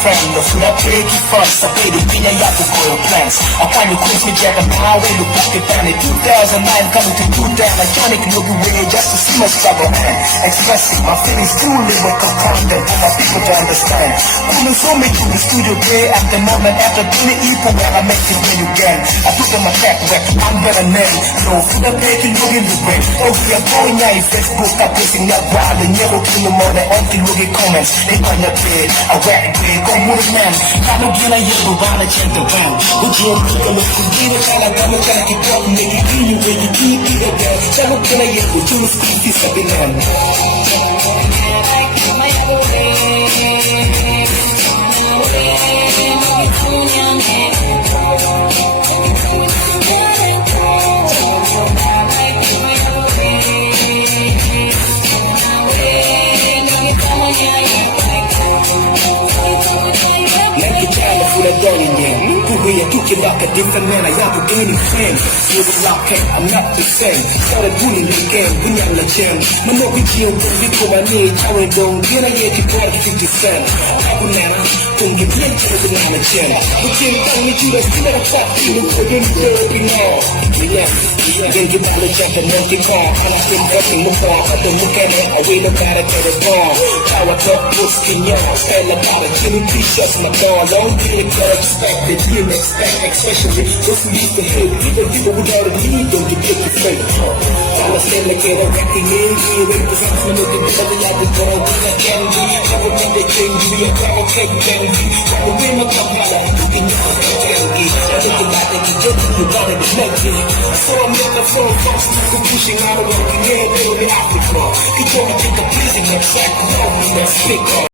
friend 수다 breaky first sapere pigliato con your plans a quando quince get a power look back at it 2009 coming to 2000 iconic looking way just to see my struggle and expressing my feelings through lyrical content for my people to understand couldn't show me to the studio day at the moment after being evil when I make it when you can I put on my track where I'm better name no suda breaky looking the way oh we are going out Facebook stop posting that wild and never kill them all that only looking comments they on your bed I rap big on with man 나도 기나 예고 바나 챘던 밤 우주의 피가 놓고 길을 살아가면 자기 법 내게 이유에 이기가 돼 잘못 기나 예고 주는 스피드 사비난 Kuya tuki like a different man, I have to gain fame. You will lock it, I'm not the same. Started bullying again, bunyang la gem. Mano video, we go my knee, chowing dong, get a yeti for 50 cents. Abu Nana, don't give me to the Nana gem. We can't tell me to the still of that, you know, we're going to be now. Then you want to check the monkey car, and I've been working with bar, but don't look at it, I wait about it to the bar. Power top, what's in y'all, spell about it, give me t-shirts, my bar, don't get it, can't expect it, you expect, especially those who used to hate, even people without a need, don't get your fate. I'ma stand like a wrecking in, we represent some of the people that the girl, we like candy, never met the king, we are power cake candy, we win a cup, you can never get candy, I think about it, you got it, it's it. So I'm never from folks who pushing out of working in, it'll be Africa. You told me take a pleasing, let's sack, let's pick up.